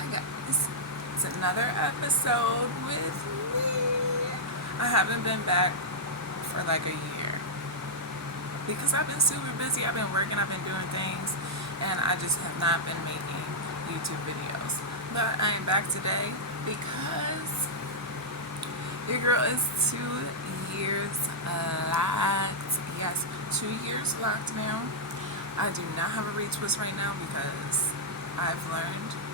Hi guys, it's another episode with me. I haven't been back for like a year because I've been super busy. I've been working, I've been doing things, and I just have not been making YouTube videos. But I am back today because your girl is 2 years locked. Yes, 2 years locked now. I do not have a retwist right now because I've learned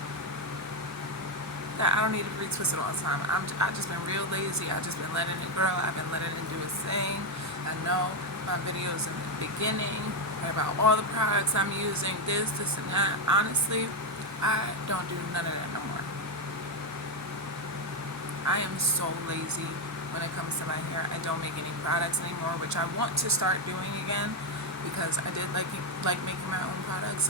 that I don't need to retwist it all the time. I've just been real lazy. I've just been letting it grow. I've been letting it do its thing. I know my videos in the beginning about all the products I'm using, this, and that. Honestly, I don't do none of that no more. I am so lazy when it comes to my hair. I don't make any products anymore, which I want to start doing again because I did like making my own products.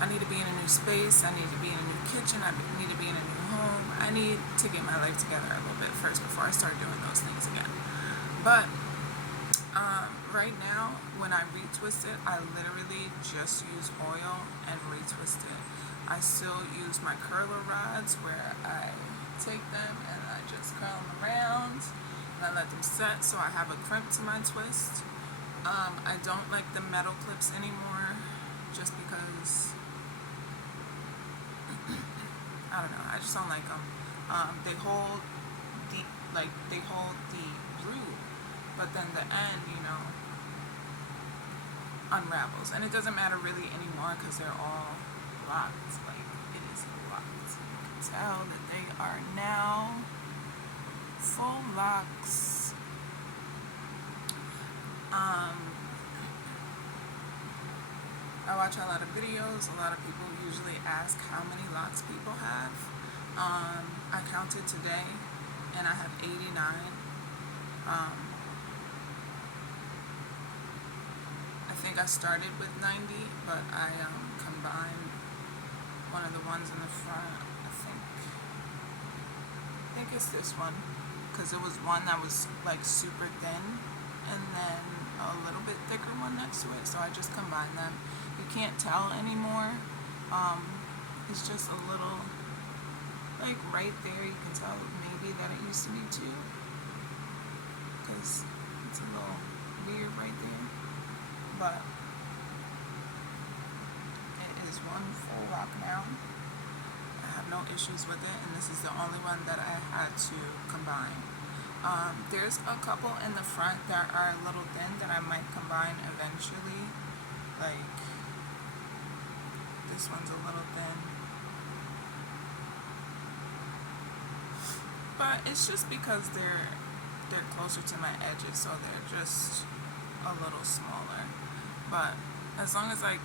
I need to be in a new space. I need to be in a new kitchen. I need to be in a new home. I need to get my life together a little bit first before I start doing those things again. But right now, when I retwist it, I literally just use oil and retwist it. I still use my curler rods where I take them and I just curl them around and I let them set so I have a crimp to my twist. I don't like the metal clips anymore just because I don't know. I just don't like them. They hold the glue, but then the end, unravels, and it doesn't matter really anymore because they're all locked. Like it is locked. You can tell that they are now full locks. I watch a lot of videos. A lot of people usually ask how many locks people have. I counted today and I have 89. I think I started with 90, but I combined one of the ones in the front. I think it's this one because it was one that was like super thin and then a little bit thicker one next to it, so I just combined them. You can't tell anymore. It's just a little, like right there, you can tell maybe that it used to be 2 because it's a little weird right there, but it is one full lock now. I have no issues with it, and this is the only one that I had to combine. There's a couple in the front that are a little thin that I might combine eventually. Like this one's a little thin, but it's just because they're closer to my edges, so they're just a little smaller. But as long as I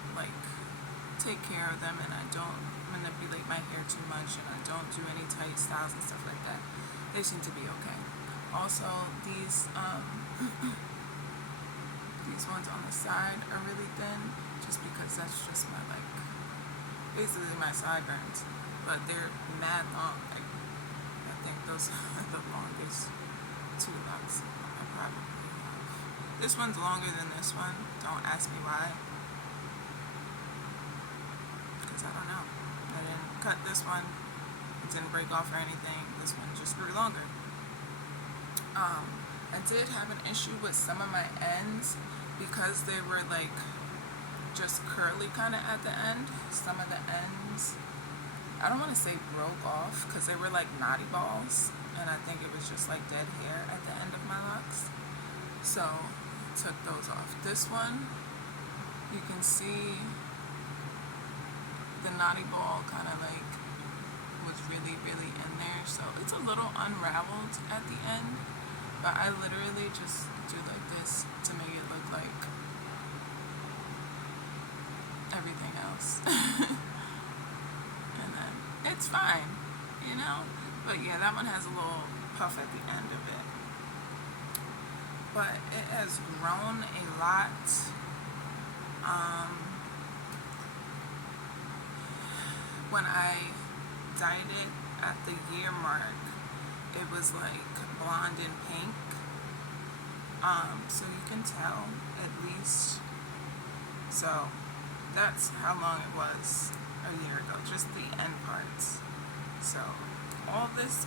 take care of them and I don't manipulate my hair too much and I don't do any tight styles and stuff like that, they seem to be okay. Also, these ones on the side are really thin just because that's just my basically my sideburns, but they're mad long. Like I think those are the longest 2 locks I probably have. This one's longer than this one. Don't ask me why, because I don't know. I didn't cut this one. It didn't break off or anything. This one just grew longer. I did have an issue with some of my ends because they were just curly kind of at the end. Some of the ends, I don't want to say broke off because they were like knotty balls, and I think it was just like dead hair at the end of my locks, so I took those off. This one, you can see the knotty ball kind of was really in there, so it's a little unraveled at the end, but I literally just do like this to make it look like everything else. And then it's fine, but yeah, that one has a little puff at the end of it, but it has grown a lot. When I dyed it at the year mark, it was like blonde and pink, so you can tell at least. So that's how long it was a year ago, just the end parts. So all this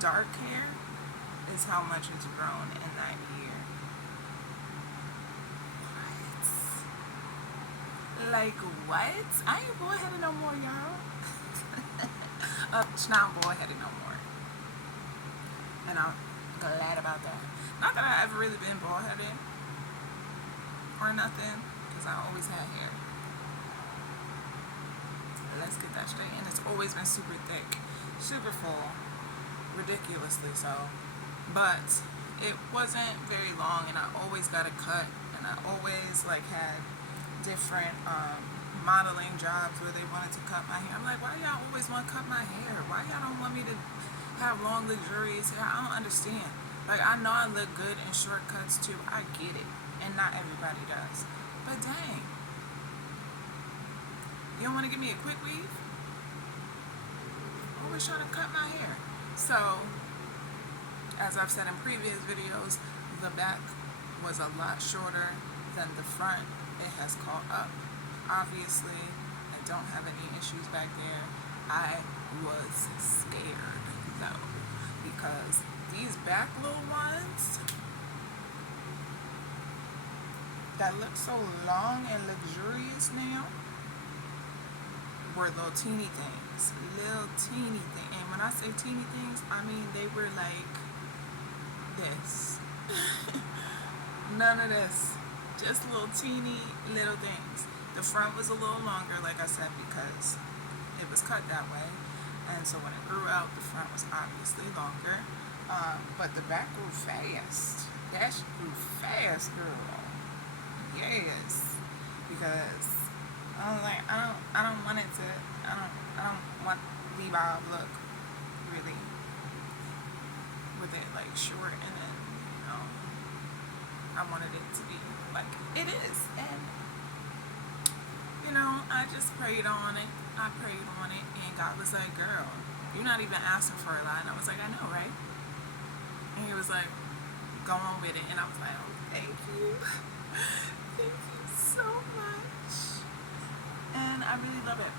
dark hair is how much it's grown in that year. What? Like what? I ain't bald-headed no more, y'all. Not bald-headed no more. And I'm glad about that. Not that I ever really been bald-headed or nothing, because I always had hair. Let's get that straight. And it's always been super thick, super full, ridiculously so. But it wasn't very long, and I always got a cut, and I always like had different modeling jobs where they wanted to cut my hair. I'm like, why y'all always want to cut my hair? Why y'all don't want me to have long, luxurious hair? I don't understand. Like, I know I look good in short cuts too. I get it, and not everybody does. But dang, you don't want to give me a quick weave? Always trying to cut my hair. So, as I've said in previous videos, the back was a lot shorter than the front. It has caught up. Obviously, I don't have any issues back there. I was scared though, because these back little ones that look so long and luxurious now were little teeny things. Little teeny things. And when I say teeny things, I mean they were like this. None of this. Just little teeny little things. The front was a little longer, like I said, because it was cut that way. And so when it grew out, the front was obviously longer. But the back grew fast. That shit grew fast, girl. Yes. Because I was like, I don't want it to, I don't want the bob look, really, with it like short, and then, you know, I wanted it to be like it is. And, you know, I just prayed on it. I prayed on it, and God was like, girl, you're not even asking for a lot. And I was like, I know, right? And he was like, go on with it. And I was like, oh, thank you. Thank you so much. And I really love it.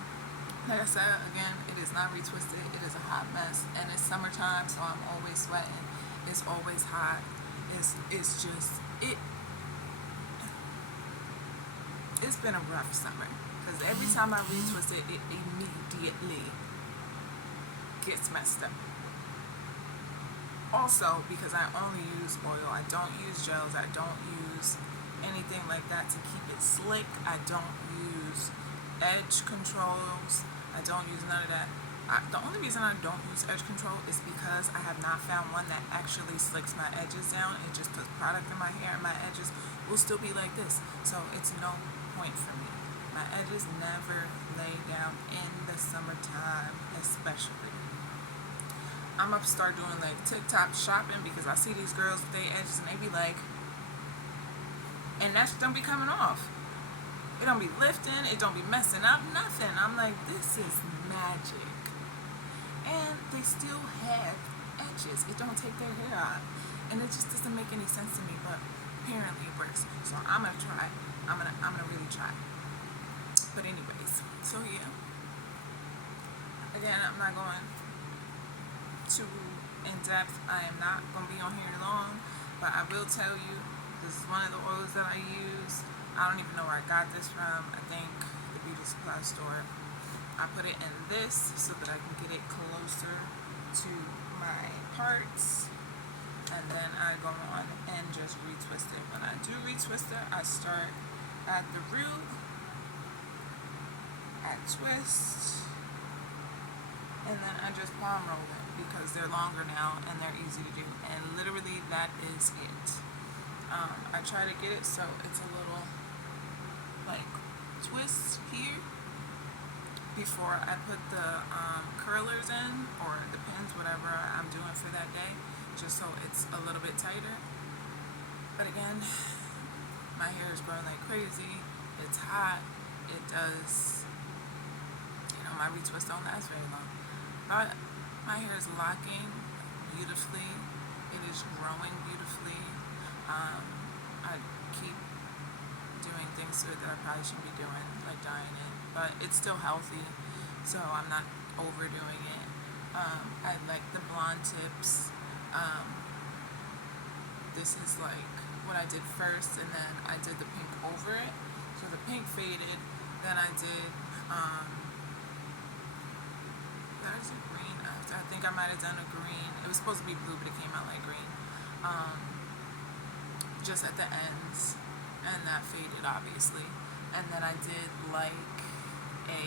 Like I said, again, it is not retwisted. It is a hot mess. And it's summertime, so I'm always sweating. It's always hot. It's just, it's been a rough summer. Because every time I retwist it, it immediately gets messed up. Also, because I only use oil, I don't use gels, I don't use anything like that to keep it slick. I don't use edge controls. I don't use none of that. The only reason I don't use edge control is because I have not found one that actually slicks my edges down. It just puts product in my hair, and my edges will still be like this. So it's no point for me. My edges never lay down in the summertime, especially. I'm gonna start doing like TikTok shopping, because I see these girls with their edges and they be like, and that don't be coming off. It don't be lifting, it don't be messing up, nothing. I'm like, this is magic. And they still have edges. It don't take their hair out. And it just doesn't make any sense to me, but apparently it works. So I'm gonna try. I'm gonna really try. But anyways, so yeah. Again, I'm not going too in depth. I am not going to be on here long, but I will tell you, this is one of the oils that I use. I don't even know where I got this from. I think the beauty supply store. I put it in this so that I can get it closer to my parts, and then I go on and just retwist it. When I do retwist it, I start at the root, I twist, and then I just palm roll it, because they're longer now and they're easy to do, and literally that is it. I try to get it so it's a little like twist here before I put the curlers in, or the pins, whatever I'm doing for that day, just so it's a little bit tighter. But again, my hair is growing like crazy. It's hot. It does, you know, my retwist don't last very long. But my hair is locking beautifully. It is growing beautifully. I keep doing things to it that I probably shouldn't be doing, like dyeing it. but it's still healthy, so I'm not overdoing it. I like the blonde tips. This is like what I did first, and then I did the pink over it. So the pink faded, then I did green after. I think I might have done a green. It was supposed to be blue, but it came out like green. Just at the ends, and that faded obviously. And then I did like a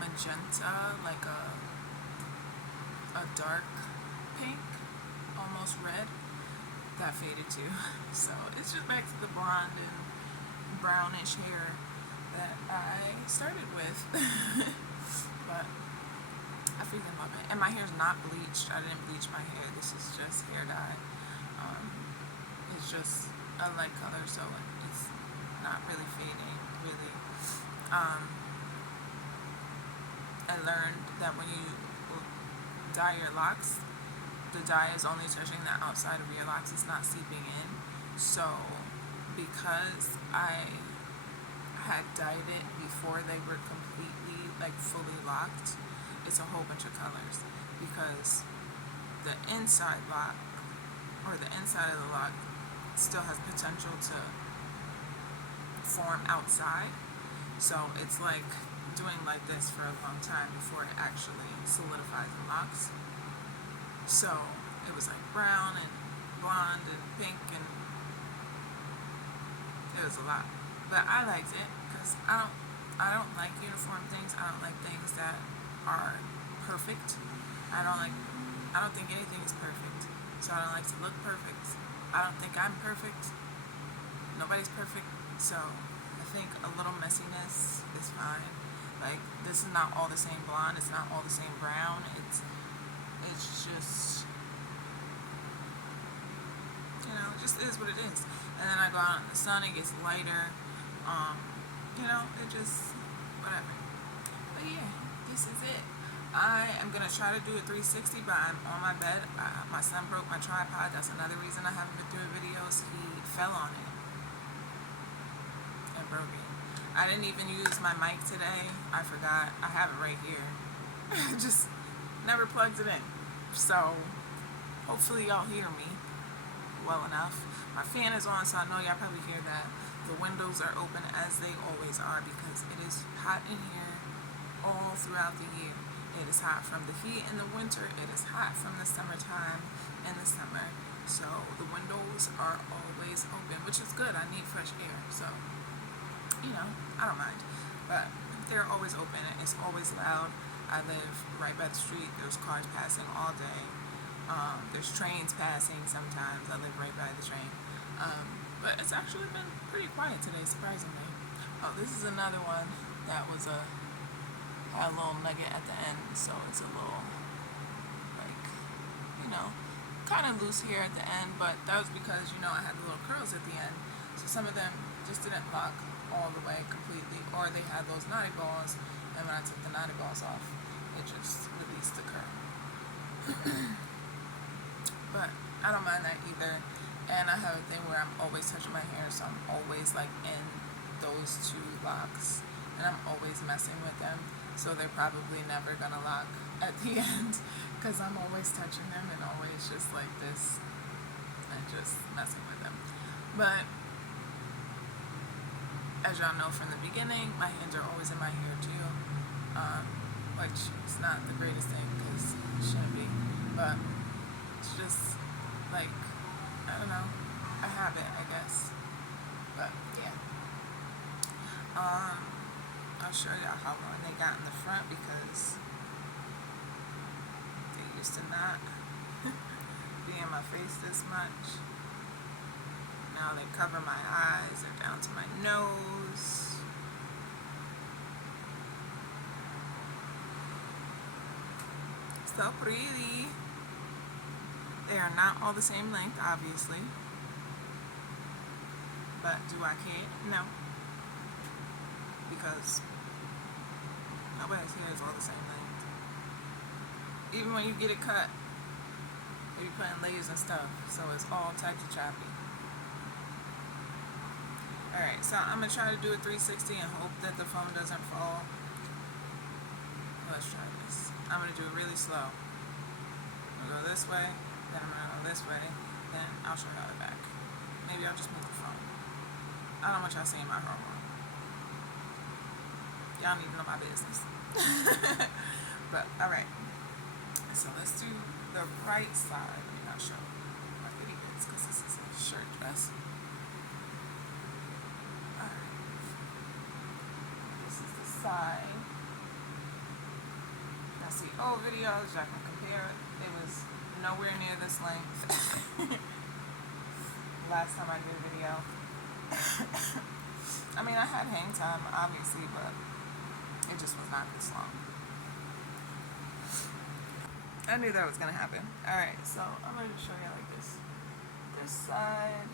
magenta, like a dark pink, almost red. That faded too. So it's just back to the blonde and brownish hair that I started with. But I freaking love it. And my hair's not bleached. I didn't bleach my hair. This is just hair dye. It's just a light color, so it's not really fading, really. I learned that when you dye your locks, the dye is only touching the outside of your locks, it's not seeping in. So because I had dyed it before they were completely, like, fully locked, it's a whole bunch of colors, because the inside lock, or the inside of the lock, still has potential to form outside. So it's like doing like this for a long time before it actually solidifies the locks. So it was like brown and blonde and pink, and it was a lot. But I liked it because I don't like uniform things. I don't like things that are perfect. I don't think anything is perfect. So I don't like to look perfect. I don't think I'm perfect. Nobody's perfect. So I think a little messiness is fine. Like, this is not all the same blonde. It's not all the same brown. It's just, it just is what it is. And then I go out in the sun, it gets lighter. It just, whatever. But yeah, this is it. I am going to try to do a 360, but I'm on my bed. My son broke my tripod. That's another reason I haven't been doing videos. He fell on it and broke it. I didn't even use my mic today. I forgot. I have it right here. Just never plugged it in. So hopefully y'all hear me well enough. My fan is on, so I know y'all probably hear that. The windows are open as they always are, because it is hot in here all throughout the year. It is hot from the heat in the winter. It is hot from the summertime in the summer. So the windows are always open, which is good. I need fresh air. So, I don't mind. But they're always open. It's always loud. I live right by the street. There's cars passing all day. There's trains passing sometimes. I live right by the train. But it's actually been pretty quiet today, surprisingly. Oh, this is another one that was had a little nugget at the end, so it's a little, kind of loose here at the end, but that was because, I had the little curls at the end, so some of them just didn't lock all the way completely, or they had those knotty balls, and when I took the knotty balls off, it just released the curl. But I don't mind that either, and I have a thing where I'm always touching my hair, so I'm always, in those two locks, and I'm always messing with them. So they're probably never gonna lock at the end, because I'm always touching them and always just like this and just messing with them. But as y'all know from the beginning, my hands are always in my hair too, which is not the greatest thing, because it shouldn't be, but it's just I don't know, I have it, I guess. But yeah, I'll show y'all how long they got in the front, because they used to not be in my face this much. Now they cover my eyes, they're down to my nose. So pretty. They are not all the same length, obviously. But do I care? No. Because nobody's hair is all the same length. Even when you get it cut, they be putting layers and stuff, so it's all types of choppy. Alright, so I'm going to try to do a 360 and hope that the foam doesn't fall. Let's try this. I'm going to do it really slow. I'm going to go this way, then I'm going to go this way, then I'll show y'all the back. Maybe I'll just move the phone. I don't want y'all seeing my homework. Y'all need to know my business. But, alright. So let's do the right side. Let me not show my idiots because this is a shirt dress. Alright. This is the side. Y'all see old videos, y'all can compare it. It was nowhere near this length. Last time I did a video. I mean, I had hang time, obviously, but it just was not this long. I knew that was going to happen. Alright, so I'm going to show you like this. This side.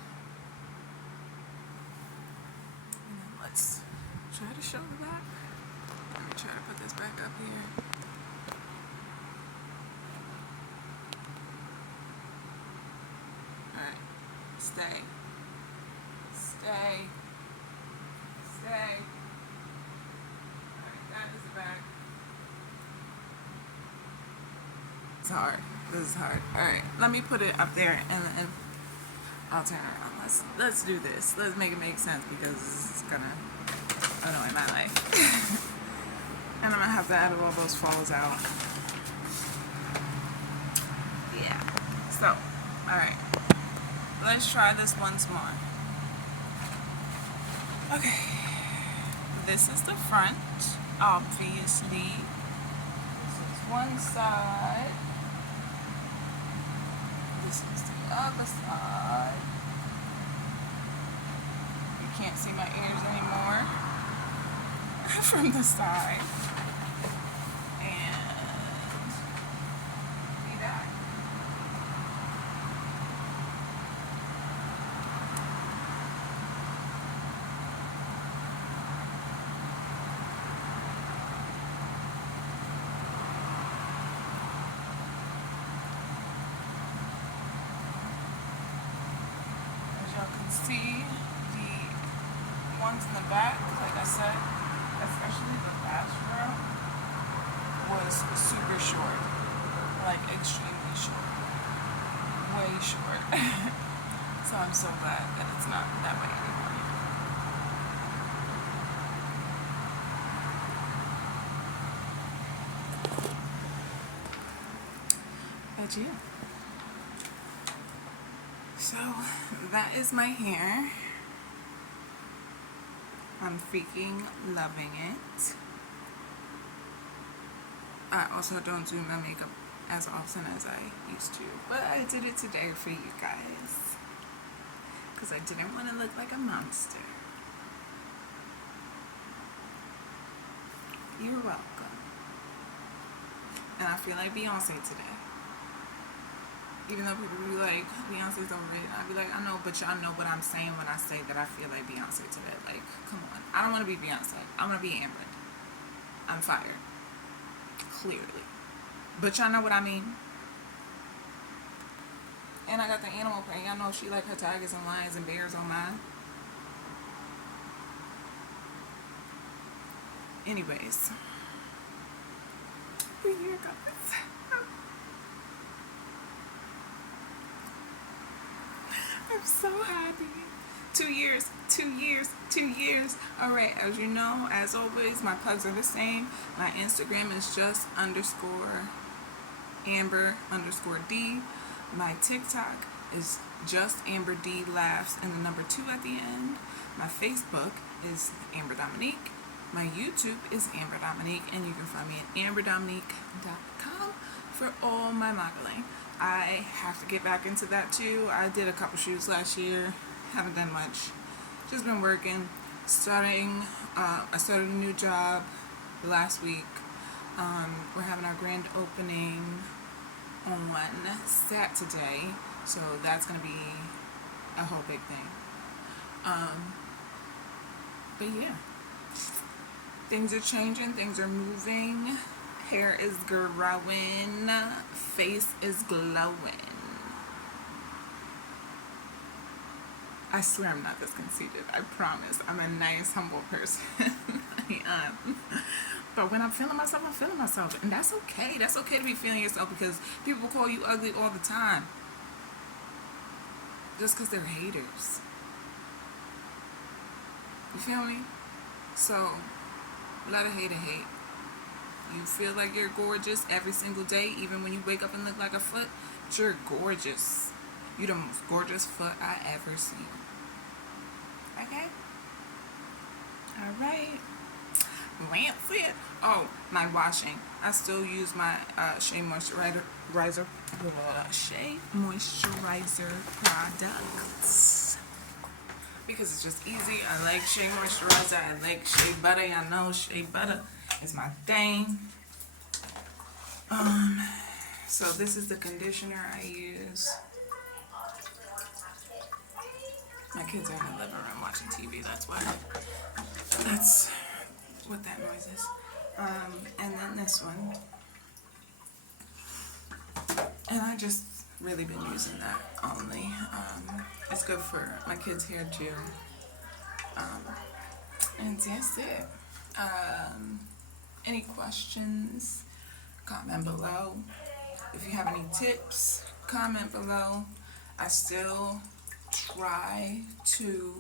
And then let's try to show the back. Let me try to put this back up here. Alright. Stay. Stay. Stay. Alright, that is the back. It's hard. This is hard. Alright, let me put it up there and I'll turn around. Let's do this. Let's make it make sense because it's gonna annoy my life. And I'm gonna have to edit all those falls out. Yeah. So, alright. Let's try this once more. Okay. This is the front, obviously. This is one side. This is the other side. You can't see my ears anymore from the side. And be back. See the ones in the back, like I said, especially the last row, was super short, like extremely short, way short. So I'm so glad that it's not that way anymore. But yeah. So, that is my hair. I'm freaking loving it. I also don't do my makeup as often as I used to, but I did it today for you guys because I didn't want to look like a monster. You're welcome. And I feel like Beyonce today. Even though people be like, Beyonce's overrated, I'd be like, I know, but y'all know what I'm saying when I say that I feel like Beyonce today. Like, come on. I don't want to be Beyonce. I want to be Amber. I'm fired. Clearly. But y'all know what I mean. And I got the animal print. Y'all know she like her tigers and lions and bears on mine. Anyways. Here it goes. I'm so happy. 2 years, 2 years, 2 years. Alright, as you know, as always, my plugs are the same. My Instagram is just _Amber_D. My TikTok is just Amber D laughs and the number 2 at the end. My Facebook is Amber Dominique. My YouTube is Amber Dominique, and you can find me at amberdominique.com for all my modeling. I have to get back into that too. I did a couple shoots last year. Haven't done much. Just been working. I started a new job last week. We're having our grand opening on Saturday, so that's gonna be a whole big thing. But yeah, things are changing. Things are moving. Hair is growing, face is glowing. I swear I'm not this conceited. I promise. I'm a nice, humble person. I am. but when I'm feeling myself, I'm feeling myself. And that's okay. That's okay to be feeling yourself, because people call you ugly all the time. Just because they're haters. You feel me? So, let a hater hate. You feel like you're gorgeous every single day, even when you wake up and look like a foot. But you're gorgeous. You're the most gorgeous foot I ever seen. Okay? Alright. That's it. Oh, my washing. I still use my Shea Moisturizer products. Because it's just easy. I like Shea Moisturizer. I like Shea Butter. Y'all know Shea Butter is my thing. So this is the conditioner I use. My kids are in the living room watching TV. That's why. That's what that noise is. And then this one. And I just really been using that only. It's good for my kids' hair too. And that's it. Any questions? Comment below. If you have any tips, comment below. I still try to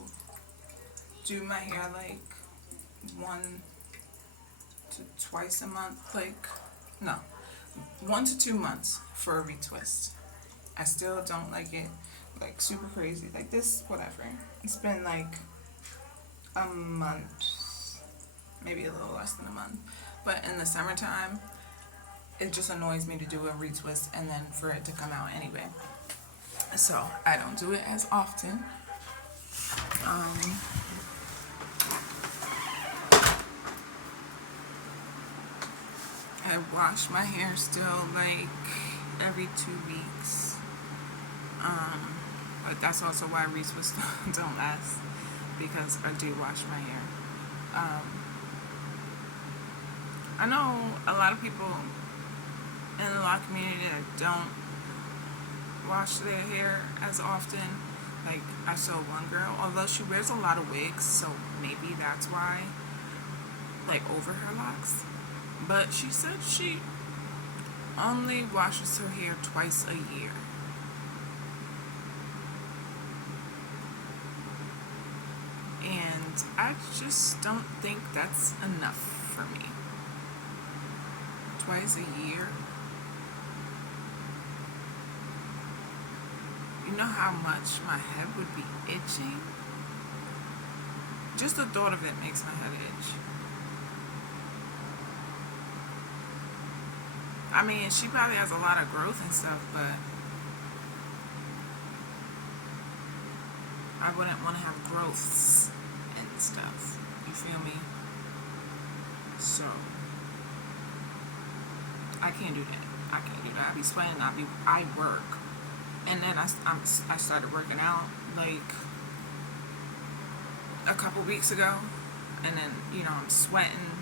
do my hair like 1 to twice a month, like, no, 1 to 2 months for a retwist. I still don't like it like super crazy, like this, whatever. It's been like a month, maybe a little less than a month, but in the summertime, it just annoys me to do a retwist and then for it to come out anyway. So I don't do it as often. I wash my hair still like every 2 weeks. But that's also why retwists don't last, because I do wash my hair. I know a lot of people in the law community that don't wash their hair as often. Like, I saw one girl, although she wears a lot of wigs, so maybe that's why, like, over her locks. But she said she only washes her hair twice a year. And I just don't think that's enough for me. Twice a year? You know how much my head would be itching? Just the thought of it makes my head itch. I mean, she probably has a lot of growth and stuff, but I wouldn't want to have growths and stuff. You feel me? So, I can't do that. I can't do that. I be sweating. I work. And then I started working out like a couple weeks ago, and then, you know, I'm sweating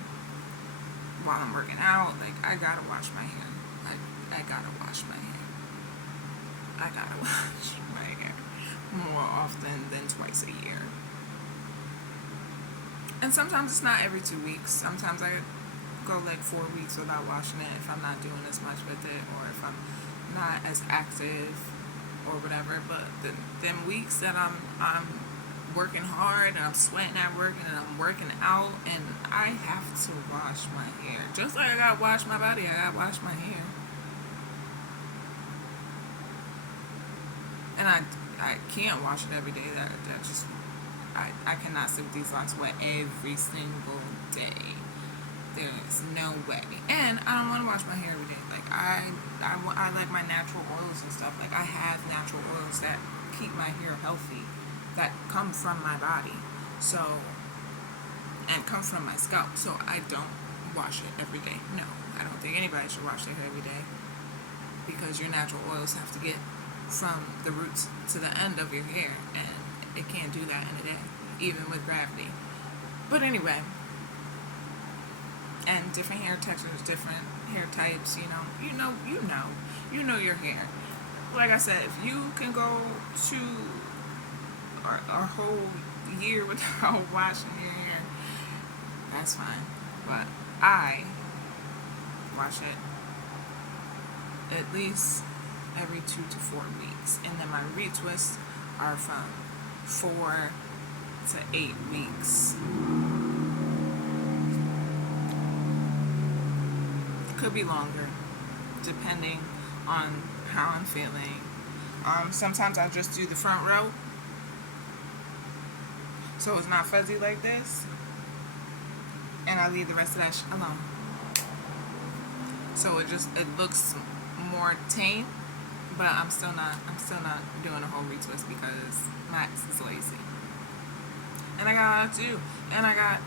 while I'm working out. Like, I gotta wash my hair. I gotta wash my hair. I gotta wash my hair more often than twice a year. And sometimes it's not every 2 weeks. Sometimes I go like 4 weeks without washing it if I'm not doing as much with it, or if I'm not as active or whatever. But them weeks that I'm working hard and I'm sweating at work and I'm working out, and I have to wash my hair. Just like I gotta wash my body, I gotta wash my hair. And I can't wash it every day. That just, I cannot sit with these locks wet every single day. There's no way. And I don't want to wash my hair every day. Like, I like my natural oils and stuff. Like, I have natural oils that keep my hair healthy, that come from my body, so, and come from my scalp. So I don't wash it every day. No, I don't think anybody should wash their hair every day, because your natural oils have to get from the roots to the end of your hair, and it can't do that in a day, even with gravity. But anyway, and different hair textures, different hair types, you know your hair. Like I said, if you can go to a whole year without washing your hair, that's fine. But I wash it at least every 2 to 4 weeks, and then my retwists are from 4 to 8 weeks. Could be longer, depending on how I'm feeling. Sometimes I'll just do the front row, so it's not fuzzy like this, and I leave the rest of that alone. So it looks more tame, but I'm still not doing a whole retwist because Max is lazy. And I got a lot to do. And I got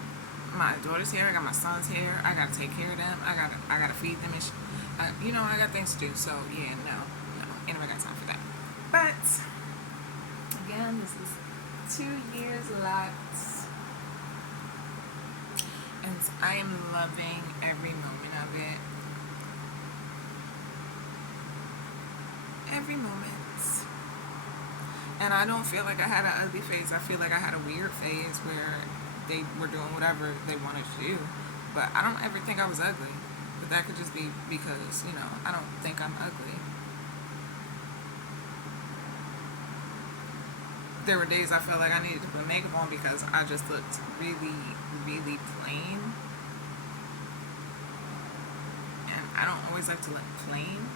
my daughter's hair, I got my son's hair, I gotta take care of them, I gotta feed them, and I got things to do. So yeah, no, ain't never got time for that. But again, this is 2 Years Loc'd, and I am loving every moment of it. Every moment. And I don't feel like I had an ugly phase. I feel like I had a weird phase where they were doing whatever they wanted to do. But I don't ever think I was ugly. But that could just be because, I don't think I'm ugly. There were days I felt like I needed to put makeup on because I just looked really, really plain. And I don't always like to look plain.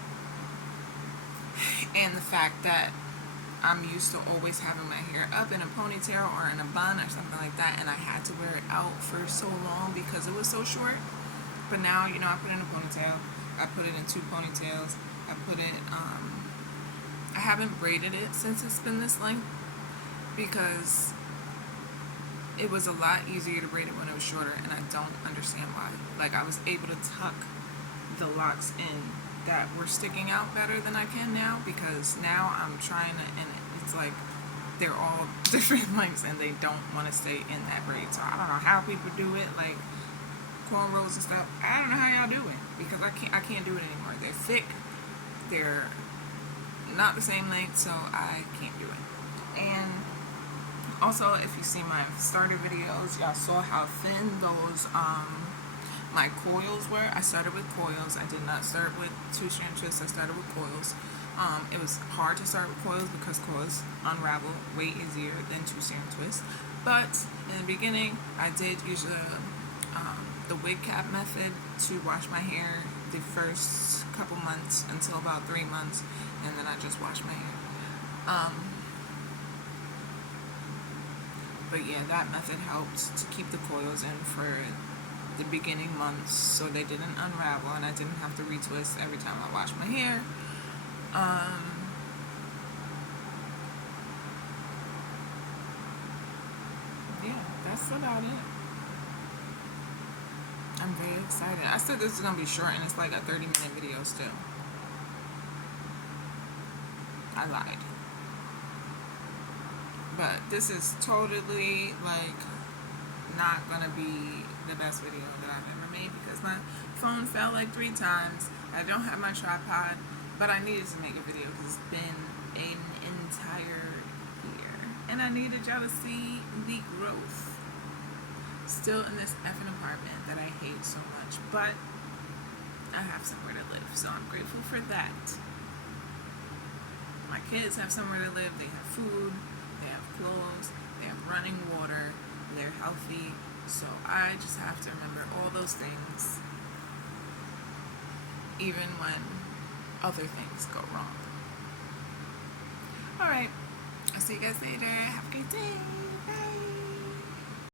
And the fact that I'm used to always having my hair up in a ponytail or in a bun or something like that, and I had to wear it out for so long because it was so short. But now, I put it in a ponytail. I put it in 2 ponytails. I haven't braided it since it's been this length because it was a lot easier to braid it when it was shorter, and I don't understand why. Like, I was able to tuck the locks in that were sticking out better than I can now, because now I'm trying to, and it's like they're all different lengths and they don't want to stay in that braid. So I don't know how people do it, like cornrows and stuff. I don't know how y'all do it because I can't do it anymore. They're thick, they're not the same length, so I can't do it. And also, if you see my starter videos, y'all saw how thin those my coils were. I started with coils. I did not start with 2-strand twists. I started with coils. It was hard to start with coils because coils unravel way easier than 2-strand twists. But in the beginning, I did use the wig cap method to wash my hair the first couple months until about 3 months, and then I just washed my hair. But yeah, that method helped to keep the coils in for the beginning months so they didn't unravel and I didn't have to retwist every time I washed my hair. Yeah, that's about it. I'm very excited. I said this is gonna be short and it's like a 30-minute video still. I lied. But this is totally like not gonna be the best video that I've ever made because my phone fell like 3 times. I don't have my tripod, but I needed to make a video because it's been an entire year and I needed y'all to see the growth. Still in this effing apartment that I hate so much, but I have somewhere to live, so I'm grateful for that. My kids have somewhere to live. They have food, they have clothes, they have running water, they're healthy. So I just have to remember all those things, even when other things go wrong. Alright, I'll see you guys later. Have a great day. Bye.